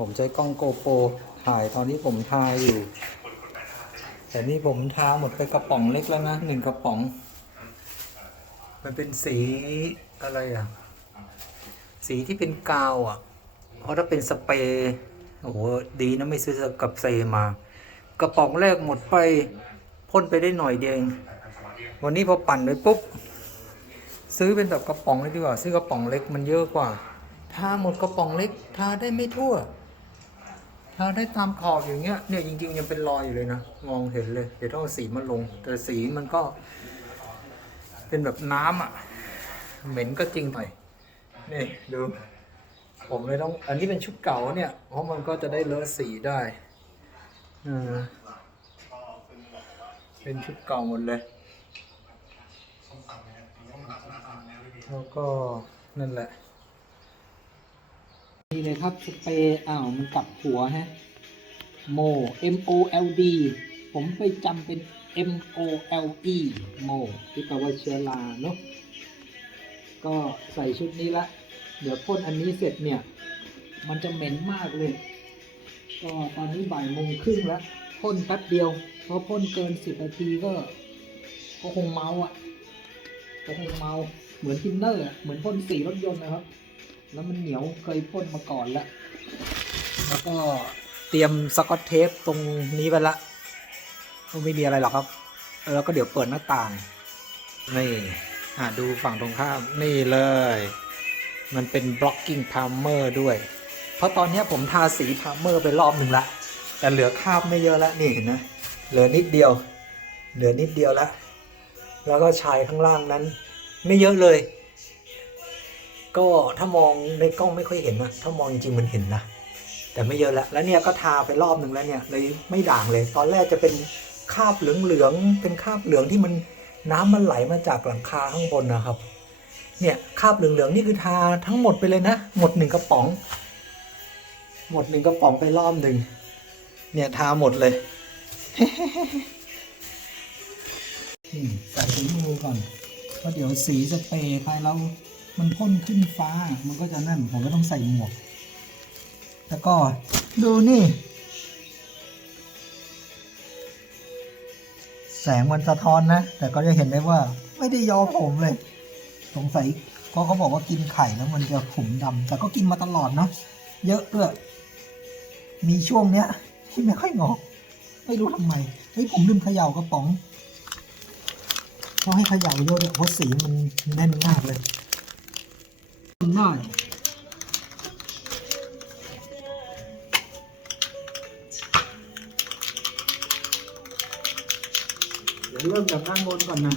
ผมใช้กล้องโกโปรถ่ายตอนนี้ผมทาอยู่ แต่นี่ผมทาหมดไปกระป๋องเล็กแล้วนะหนึ่งกระป๋อง มันเป็นสีอะไรอะ สีที่เป็นกาวอะ เพราะถ้าเป็นสเปรย์โอ้โหดีนะไม่ซื้อกับเซมา กระป๋องแรกหมดไปพ่นไปได้หน่อยเดียววันนี้พอปั่นไปปุ๊บซื้อเป็นแบบกระป๋องเลยดีกว่า ซื้อกระป๋องเล็กมันเยอะกว่าทาหมดกระป๋องเล็กทาได้ไม่ทั่ว ทาได้ตามขอบอย่างเงี้ยเนี่ยจริง ๆ ยังเป็นรอยอยู่เลยนะมองเห็นเลย เดี๋ยวต้องเอาสีมาลง แต่สีมันก็ เป็นแบบน้ำอะ เหม็นก็จริงหน่อยนี่ดู ผมเลยต้อง อันนี้เป็นชุดเก่าเนี่ย เพราะมันก็จะได้เลอะสีได้อ่าเป็นชุดเก่าหมดเลยแล้วก็นั่นแหละ เลยครับ สเปรย์อ้าว มันกลับหัวฮะโม M O L D ผมไปจำเป็น M O L E โมที่แปลว่าเชื้อราเนาะก็ใส่ชุดนี้ละ เดี๋ยวพ่นอันนี้เสร็จเนี่ย มันจะเหม็นมากเลย ก็ตอนนี้บ่ายโมงครึ่งแล้วพ่นแป๊บเดียว เพราะพ่นเกินสิบนาทีก็ ก็คงเมาอะ ก็คงเมา เหมือนทินเนอร์ เหมือนพ่นสีรถยนต์นะครับ แล้วมันเหนียวเคยพ่นมาก่อนแล้ว แล้วก็เตรียมสกอตเทปตรงนี้ไปละไม่มีอะไรหรอกครับ แล้วก็เดี๋ยวเปิดหน้าต่าง นี่อะดูฝั่งตรงข้ามนี่เลย มันเป็น blocking primer ด้วย เพราะตอนนี้ผมทาสี primer ไปรอบหนึ่งละ แต่เหลือคราบไม่เยอะแล้วนี่เห็นไหมเหลือนิดเดียว เหลือนิดเดียวละแล้วก็ชายข้างล่างนั้น ไม่เยอะเลย ก็ถ้ามองในกล้องไม่ค่อยเห็นนะถ้ามองจริงๆมันเห็นนะแต่ไม่เยอะละแล้วเนี่ยก็ทาไปรอบหนึ่งแล้วเนี่ยเลยไม่ด่างเลย ตอนแรกจะเป็นคราบเหลืองๆเป็นคราบเหลืองที่มันน้ำมันไหลมาจากหลังคาข้างบนนะครับ เนี่ยคราบเหลืองๆนี่คือทาทั้งหมดไปเลยนะ หมดหนึ่งกระป๋อง หมดหนึ่งกระป๋องไปรอบหนึ่งเนี่ยทาหมดเลยใส่ถุงมือก่อนเพราะเดี๋ยวสีสเปย์ไปแล้ว มันพ่นขึ้นฟ้า มันก็จะนั่น ผมก็ต้องใส่หมวก แล้วก็ดูนี่ แสงมันสะท้อนนะ แต่ก็จะเห็นได้ว่า ไม่ได้ยอผมเลย สงสัยเพราะเขาบอกว่ากินไข่แล้วมันจะขุมดำ แต่ก็กินมาตลอดเนาะ เยอะด้วย มีช่วงเนี้ย ที่ไม่ค่อยงอก ไม่รู้ทำไม เฮ้ยผมลืมเขย่ากระป๋องต้องให้เขย่าเยอะเลยเพราะสีมันแน่นมากเลย ง่ายเดี๋ยวเริ่มจากด้านบนก่อนนะ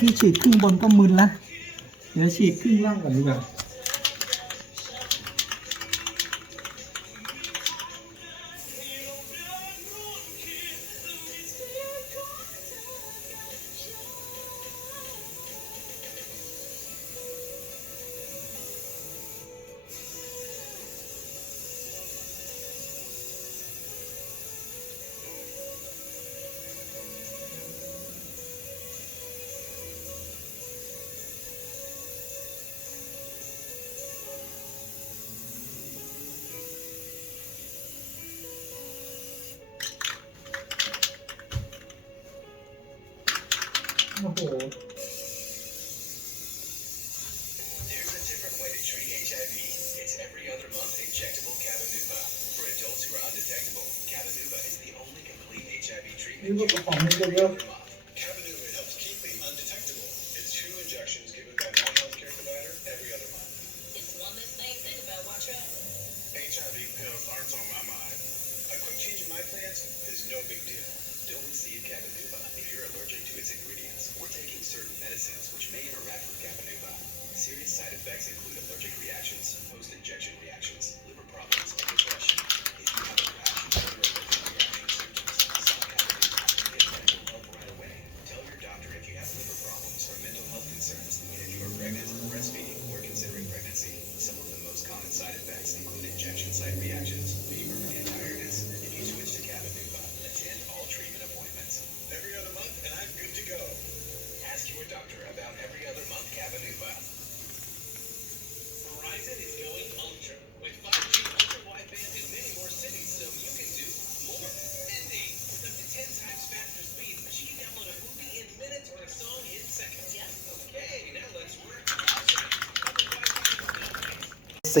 ที่ฉีดครึ่งบนก็มึนละเดี๋ยวฉีดครึ่งล่างก่อนดีกว่า HIV นี่ treatment ก็กร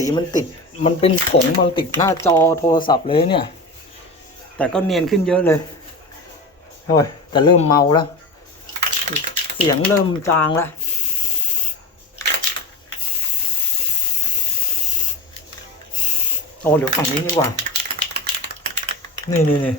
สีมันติด มันเป็นผงมันติดหน้าจอโทรศัพท์เลยเนี่ย แต่ก็เนียนขึ้นเยอะเลยโอ้ยแต่เริ่มเมาแล้ว เสียงเริ่มจางแล้วโอ้เดี๋ยวฝั่งนี้ดีกว่า นี่นี่นี่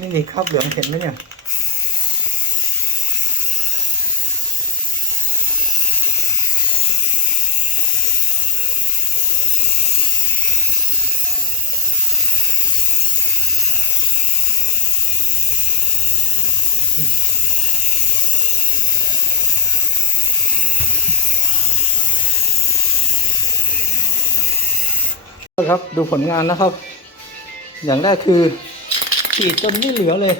นี่นี่ครับเหลืองเห็นไหมเนี่ยครับดูผลงานนะครับ อย่างแรกคือ ฉีดจนไม่เหลือเลย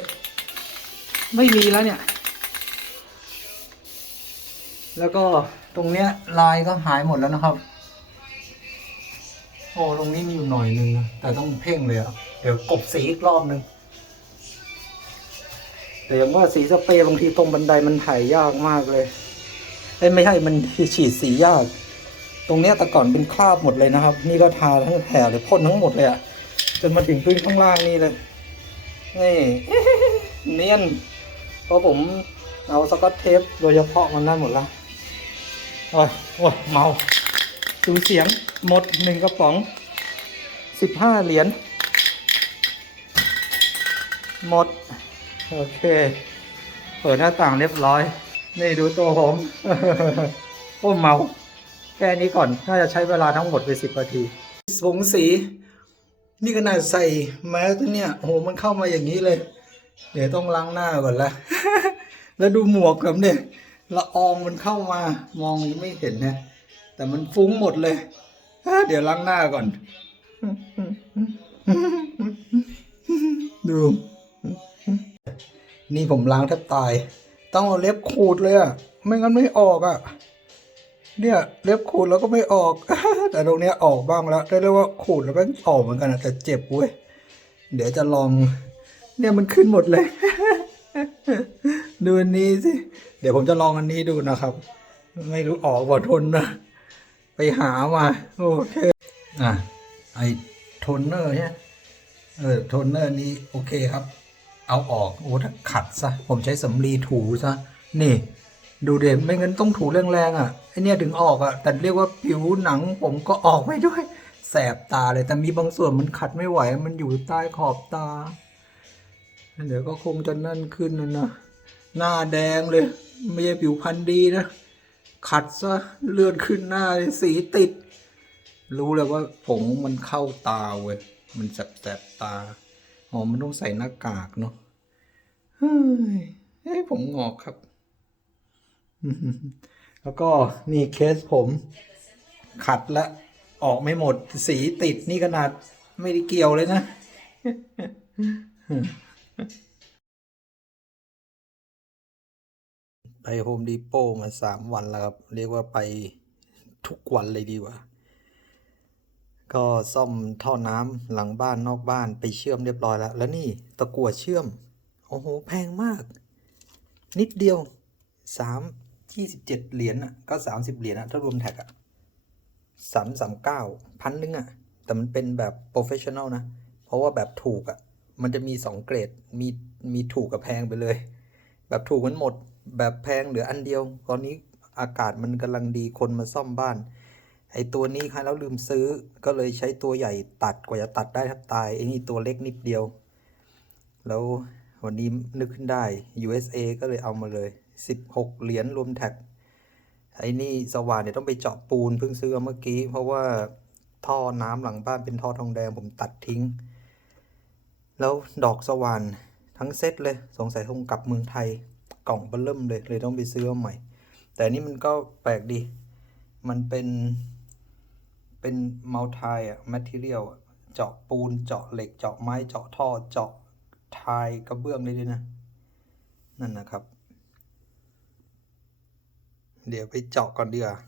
ไม่มีแล้วเนี่ย แล้วก็ตรงเนี้ยลายก็หายหมดแล้วนะครับ โอ้ตรงนี้มีอยู่หน่อยนึงนะแต่ต้องเพ่งเลยอะเดี๋ยวกบสีอีกรอบนึงแต่อย่างว่าสีสเปรย์บางทีตรงบันไดมันถ่ายยากมากเลยเอ้ยไม่ใช่มันฉีดสียาก ตรงเนี้ยแต่ก่อนเป็นคราบหมดเลยนะครับ นี่ก็ทาทั้งแถบเลยพ่นทั้งหมดเลยอะจนมาถึงพื้นข้างล่างนี่เลย นี่ เนียนเพราะผมเอาสกอตเทปโดยเฉพาะมันนั่นหมดละโอ้ยโอ้ยเมาดูเสียงหมดหนึ่งกระป๋องสิบห้าเหรียญหมด โอเค เปิดหน้าต่างเรียบร้อย นี่ดูตัวผม โอ้เมา แค่นี้ก่อน น่าจะใช้เวลาทั้งหมดไปสิบนาทีสงสี นี่ขนาดใส่แมสเนี่ยโอ้โหมันเข้ามาอย่างนี้เลย เดี๋ยวต้องล้างหน้าก่อนละแล้วดูหมวกผมเนี่ยละอองมันเข้ามามองไม่เห็นนะแต่มันฟุ้งหมดเลยเดี๋ยวล้างหน้าก่อน ดู นี่ผมล้างแทบตาย ต้องเอาเล็บขูดเลยอะไม่งั้นไม่ออกอะ เนี่ยเล็บขูดแล้วก็ไม่ออก แต่ตรงเนี้ยออกบ้างแล้วได้เรียกว่าขูดแล้วก็ออกเหมือนกันนะแต่เจ็บเว้ยเดี๋ยวจะลอง เนี่ยมันขึ้นหมดเลยดูอันนี้สิเดี๋ยวผมจะลองอันนี้ดูนะครับ ไม่รู้ออกว่าทนนะไปหามาโอเคอะไอโทนเนอร์ใช่ไหมเออโทนเนอร์นี้โอเคครับ เอาออกโอ้ถ้าขัดซะผมใช้สำลีถูซะนี่ ดูเด็ไม่งั้นต้องถูแรงๆอะไอเนี่ยถึงออกอะ แต่เรียกว่าผิวหนังผมก็ออกไปด้วย แสบตาเลย แต่มีบางส่วนมันขัดไม่ไหว มันอยู่ใต้ขอบตา เดี๋ยวก็คงจะนั่นขึ้นนะนะ หน้าแดงเลย ไม่ใช่ผิวพรรณดีนะ ขัดซะเลือดขึ้นหน้าสีติด รู้เลยว่าผงมันเข้าตาเว้ย มันแสบๆตา อ๋อ มันต้องใส่หน้ากากเนาะเฮ้ยเอ้ยผมงอกครับ แล้วก็นี่เคสผม ขัดละออกไม่หมดสีติดนี่ขนาดไม่ได้เกี่ยวเลยนะ ไปโฮมดีโปมาสามวันแล้วครับ เรียกว่าไปทุกวันเลยดีกว่า ก็ซ่อมท่อน้ำหลังบ้านนอกบ้านไปเชื่อมเรียบร้อยแล้ว แล้วนี่ตะกั่วเชื่อม โอ้โห แพงมาก นิดเดียวสาม ยี่สิบเจ็ดเหรียญอะก็สามสิบเหรียญอะถ้ารวมแท็กอะสามสามเก้าพันหนึงอะ แต่มันเป็นแบบโปรเฟชชั่นอลนะ เพราะว่าแบบถูกอะ มันจะมีสองเกรดมีมีถูกกับแพงไปเลย แบบถูกมันหมดแบบแพงเหลืออันเดียว ตอนนี้อากาศมันกำลังดีคนมาซ่อมบ้าน ไอตัวนี้ค่ะแล้วลืมซื้อก็เลยใช้ตัวใหญ่ตัดกว่าจะตัดได้แทบตายไอนี่ตัวเล็กนิดเดียว แล้ววันนี้นึกขึ้นได้ USA ก็เลยเอามาเลย 16 เหรียญรวมแท็ก ไอ้นี่สว่านเนี่ยต้องไปเจาะปูนเพิ่งซื้อเมื่อกี้ เพราะว่าท่อน้ำหลังบ้านเป็นท่อทองแดงผมตัดทิ้ง แล้วดอกสว่านทั้งเซตเลยสงสัยคงกลับเมืองไทยกล่องเบิ่มเลยเลยต้องไปซื้อใหม่ แต่นี่มันก็แปลกดี มันเป็นเป็นมัลทายอะแมทเทียลเจาะปูนเจาะเหล็กเจาะไม้เจาะท่อเจาะทายกระเบื้องได้ด้วยนะ นั่นนะครับ เดี๋ยวไปเจาะก่อนดีกว่า